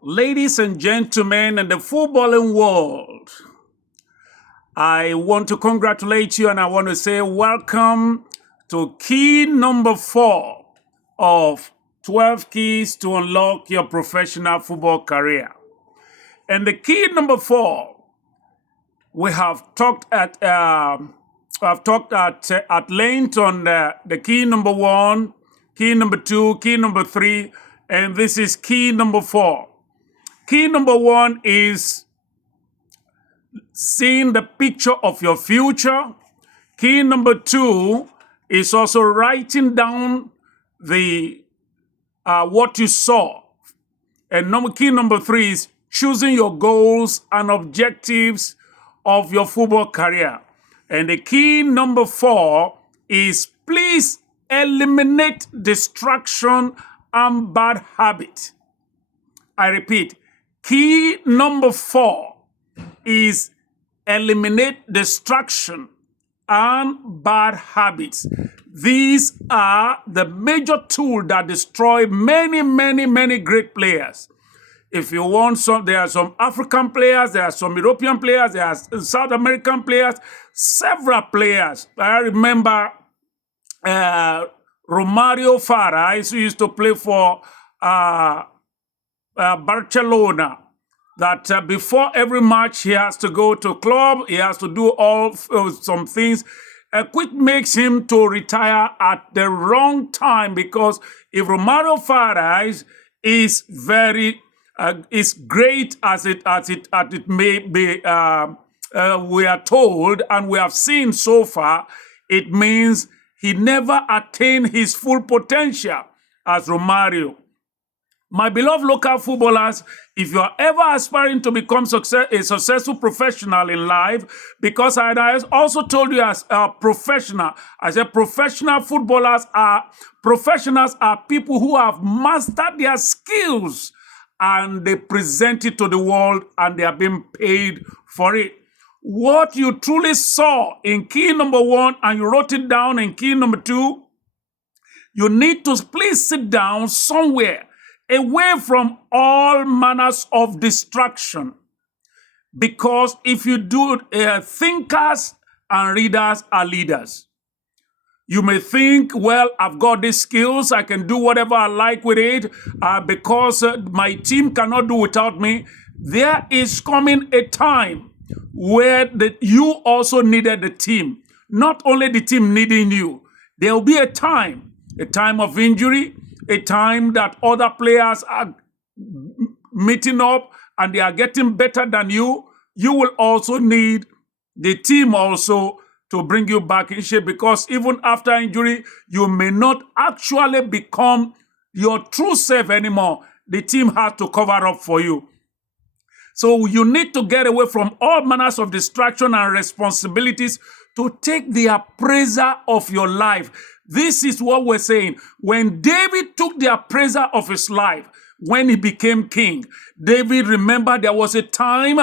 Ladies and gentlemen in the footballing world, I want to congratulate you and I want to say welcome to key number 4 of 12 keys to unlock your professional football career. And the key number 4, we have talked at length on the key number 1, key number 2, key number 3, and this is key number 4. Key number 1 is seeing the picture of your future. Key number 2 is also writing down the what you saw. And key number 3 is choosing your goals and objectives of your football career. And the key number 4 is please eliminate distraction and bad habit. I repeat, key number 4 is eliminate distraction and bad habits. These are the major tools that destroy many great players. If you want some, there are some African players, there are some European players, there are South American players, several players. I remember Romario Farais, who used to play for Barcelona, that before every match he has to go to club, he has to do all some things, which makes him to retire at the wrong time, because if Romario Farais is very is great as it may be, we are told and we have seen so far, it means he never attained his full potential as Romario. My beloved local footballers, if you are ever aspiring to become a successful professional in life, because I also told you as a professional, I said professionals are people who have mastered their skills and they present it to the world and they are being paid for it. What you truly saw in key number 1 and you wrote it down in key number 2, you need to please sit down somewhere away from all manners of distraction. Because if you do, thinkers and readers are leaders. You may think, well, I've got these skills, I can do whatever I like with it, because my team cannot do without me. There is coming a time where you also needed the team. Not only the team needing you. There will be a time of injury, a time that other players are meeting up and they are getting better than you. You will also need the team also to bring you back in shape, because even after injury, you may not actually become your true self anymore. The team has to cover up for you. So you need to get away from all manners of distraction and responsibilities to take the appraiser of your life. This is what we're saying. When David took the appraiser of his life, when he became king, David remembered there was a time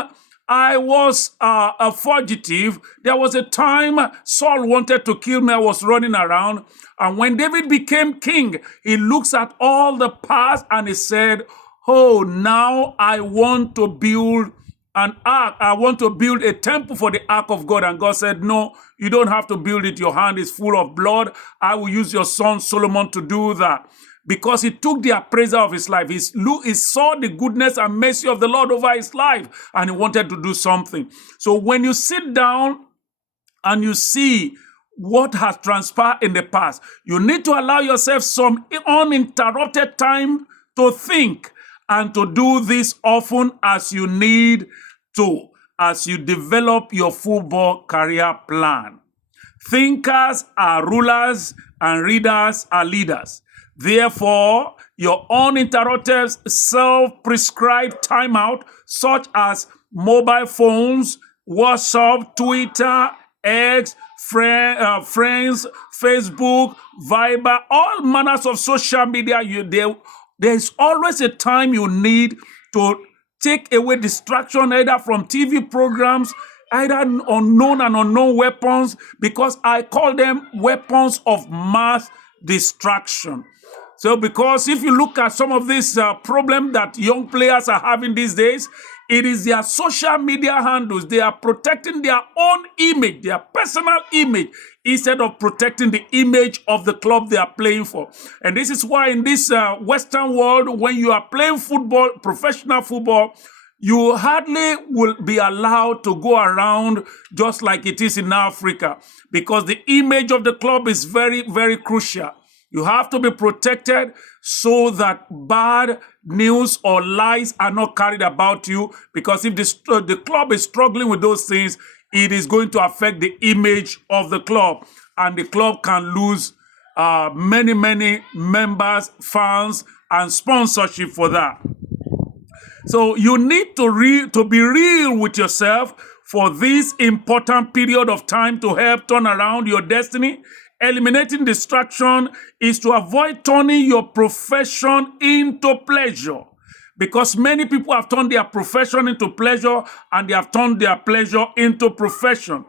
I was a fugitive. There was a time Saul wanted to kill me. I was running around. And when David became king, he looks at all the past and he said, oh, now I want to build an ark. I want to build a temple for the ark of God. And God said, no, you don't have to build it. Your hand is full of blood. I will use your son Solomon to do that. Because he took the appraiser of his life. He saw the goodness and mercy of the Lord over his life, and he wanted to do something. So when you sit down and you see what has transpired in the past, you need to allow yourself some uninterrupted time to think and to do this often as you need to, as you develop your football career plan. Thinkers are rulers and readers are leaders. Therefore, your uninterrupted self-prescribed timeout, such as mobile phones, WhatsApp, Twitter, X, friends, Facebook, Viber, all manners of social media, there's always a time you need to take away distraction, either from TV programs, either unknown weapons, because I call them weapons of mass distraction. So, because if you look at some of this problem that young players are having these days, it is their social media handles. They are protecting their own image, their personal image, instead of protecting the image of the club they are playing for. And this is why in this Western world, when you are playing football, professional football, you hardly will be allowed to go around just like it is in Africa, because the image of the club is very, very crucial. You have to be protected so that bad news or lies are not carried about you, because if the club is struggling with those things, it is going to affect the image of the club, and the club can lose many, many members, fans, and sponsorship for that. So you need to be real with yourself for this important period of time to help turn around your destiny. Eliminating distraction is to avoid turning your profession into pleasure, because many people have turned their profession into pleasure and they have turned their pleasure into profession.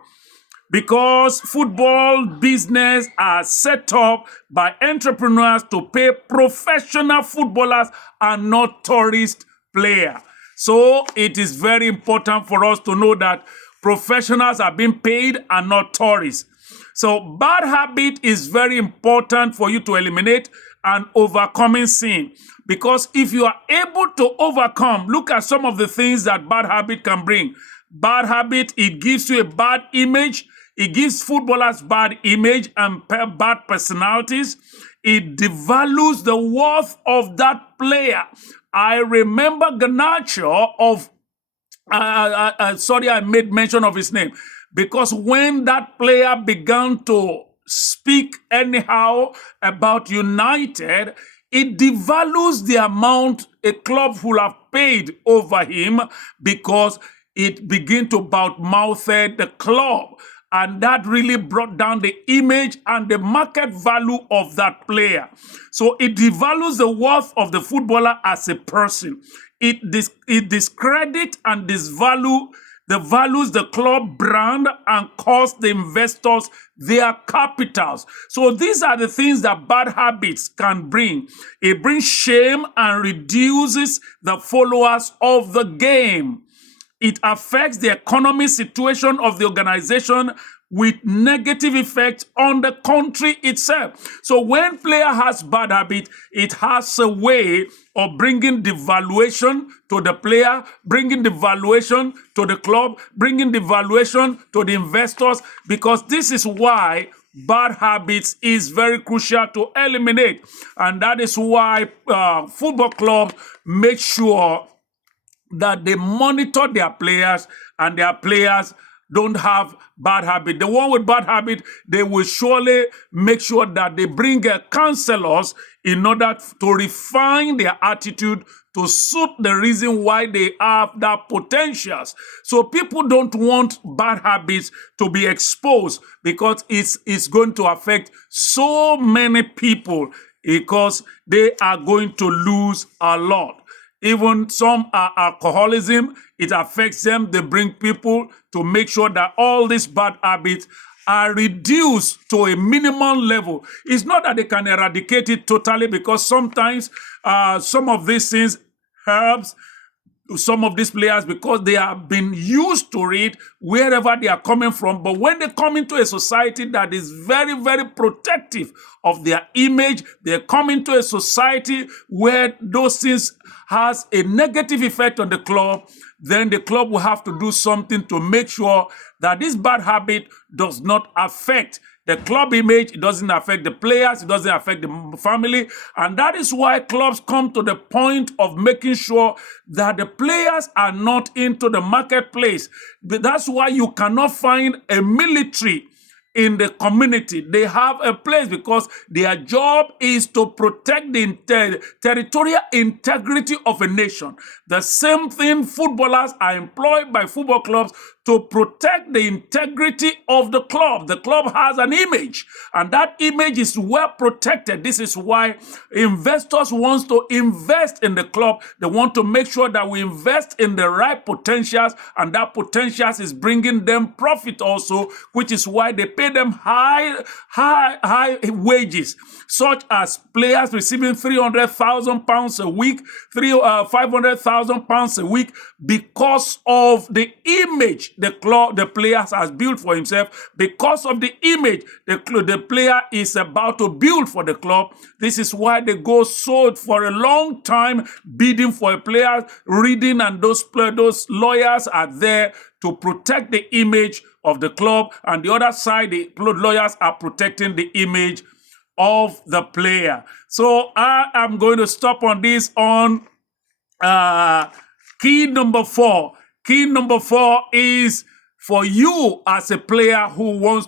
Because football business are set up by entrepreneurs to pay professional footballers and not tourist players. So it is very important for us to know that professionals are being paid and not tourists. So bad habit is very important for you to eliminate, and overcoming sin. Because if you are able to overcome, look at some of the things that bad habit can bring. Bad habit, it gives you a bad image. It gives footballers bad image and bad personalities. It devalues the worth of that player. I remember Garnacho of, sorry, I made mention of his name, because when that player began to speak anyhow about United, it devalues the amount a club will have paid over him, because it began to mouth the club. And that really brought down the image and the market value of that player. So it devalues the worth of the footballer as a person. It discredits and disvalues the club brand and costs the investors their capitals. So these are the things that bad habits can bring. It brings shame and reduces the followers of the game. It affects the economic situation of the organization with negative effects on the country itself. So when player has bad habit, it has a way of bringing devaluation to the player, bringing devaluation to the club, bringing devaluation to the investors, because this is why bad habits is very crucial to eliminate. And that is why football clubs make sure that they monitor their players and their players don't have bad habit. The one with bad habit, they will surely make sure that they bring counselors in order to refine their attitude to suit the reason why they have that potentials. So people don't want bad habits to be exposed, because it's going to affect so many people, because they are going to lose a lot. Even some are alcoholism, it affects them. They bring people to make sure that all these bad habits are reduced to a minimum level. It's not that they can eradicate it totally, because sometimes some of these things, herbs, some of these players, because they have been used to it wherever they are coming from. But when they come into a society that is very, very protective of their image, they come into a society where those things has a negative effect on the club, then the club will have to do something to make sure that this bad habit does not affect the club image. It doesn't affect the players, it doesn't affect the family. And that is why clubs come to the point of making sure that the players are not into the marketplace. That's why you cannot find a military in the community. They have a place because their job is to protect the territorial integrity of a nation. The same thing, footballers are employed by football clubs to protect the integrity of the club. The club has an image, and that image is well protected. This is why investors want to invest in the club. They want to make sure that we invest in the right potentials, and that potentials is bringing them profit also, which is why they pay them high wages, such as players receiving £300,000 a week, £500,000 a week, because of the image the players has built for himself, because of the image the player is about to build for the club. This is why they go so for a long time bidding for a player, reading, and those lawyers are there to protect the image of the club, and the other side, the lawyers are protecting the image of the player. So I am going to stop on this on key number 4. Key number 4 is for you as a player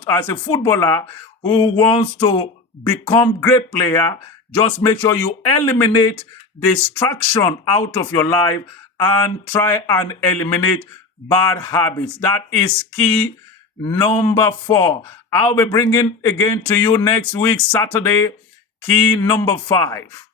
as a footballer who wants to become great player, just make sure you eliminate distraction out of your life and try and eliminate bad habits. That is key number 4. I'll be bringing again to you next week, Saturday, key number 5.